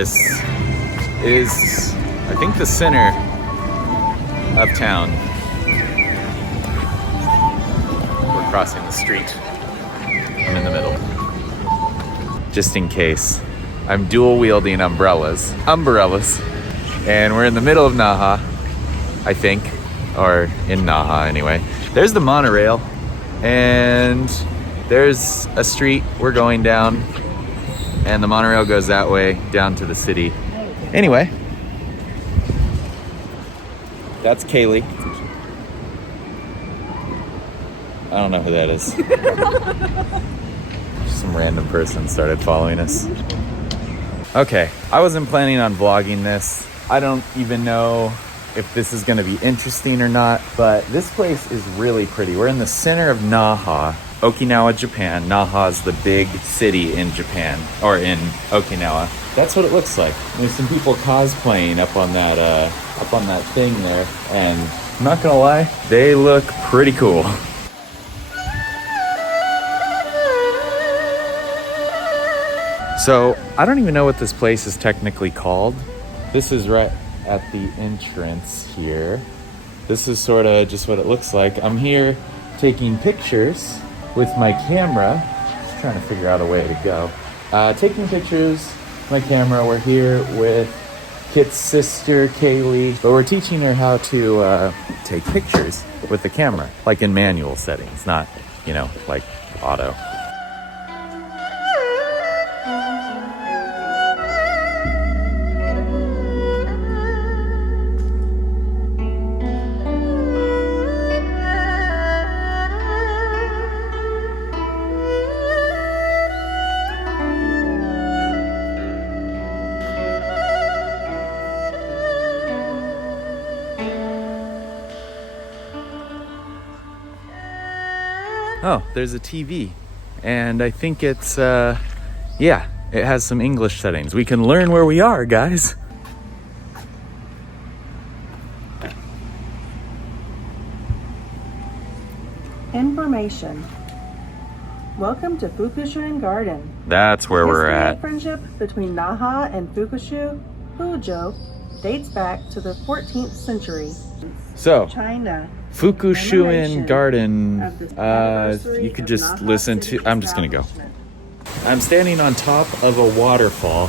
This is, I think, the center of town. We're crossing the street. I'm in the middle. Just in case, I'm dual wielding umbrellas. And we're in the middle of Naha, I think, or in Naha anyway. There's the monorail, and there's a street we're going down, and the monorail goes that way down to the city. Anyway, that's Kaylee. I don't know who that is. Some random person started following us. Okay, I wasn't planning on vlogging this. I don't even know if this is gonna be interesting or not, but this place is really pretty. We're in the center of Naha, Okinawa, Japan. Naha is the big city in Japan, or in Okinawa. That's what it looks like. There's some people cosplaying up on that thing there, and I'm not gonna lie, they look pretty cool. So, I don't even know what this place is technically called. This is right at the entrance here. This is sort of just what it looks like. I'm here taking pictures with my camera. Just trying to figure out a way to go. Taking pictures with my camera. We're here with Kit's sister, Kaylee. But we're teaching her how to take pictures with the camera. Like in manual settings, not, you know, like auto. Oh, there's a TV, and I think it's, yeah, it has some English settings. We can learn where we are, guys. Information. Welcome to Fukushu-en Garden. That's where we're at. The friendship between Naha and Fuzhou dates back to the 14th century. So, China. Fukushu-en Garden, you could just listen to, I'm just gonna go. I'm standing on top of a waterfall,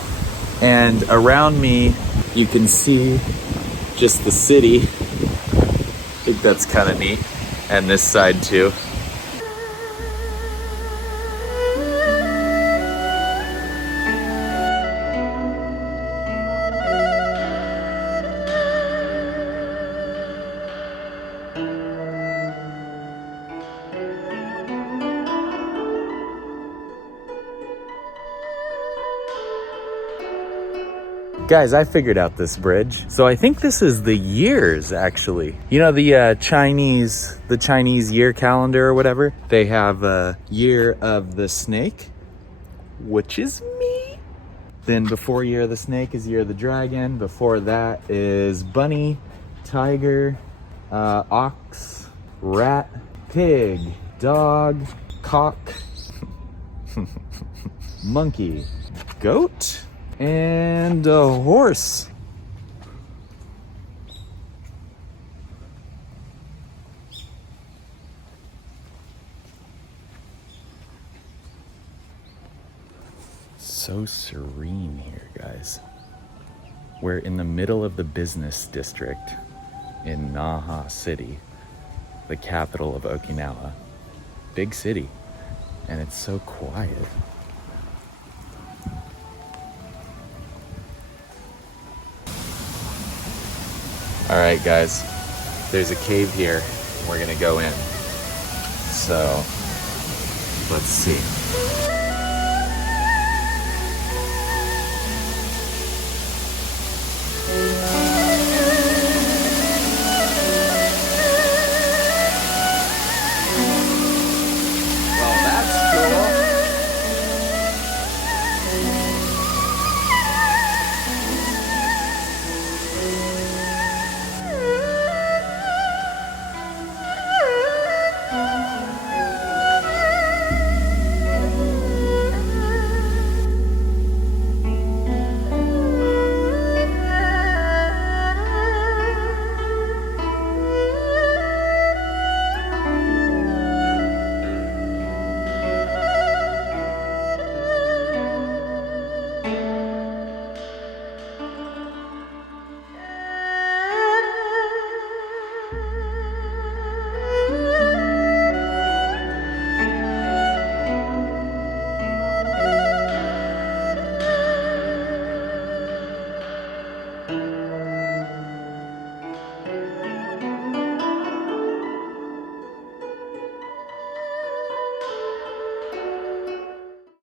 and around me you can see just the city. I think that's kind of neat. And this side too. Guys, I figured out this bridge. So I think this is the years, actually. You know, the Chinese year calendar or whatever? They have a year of the snake, which is me. Then before year of the snake is year of the dragon. Before that is bunny, tiger, ox, rat, pig, dog, cock, monkey, goat, and a horse. So serene here, guys. We're in the middle of the business district in Naha City, the capital of Okinawa. Big city, and it's so quiet. All right, guys, there's a cave here. We're gonna go in. So, let's see.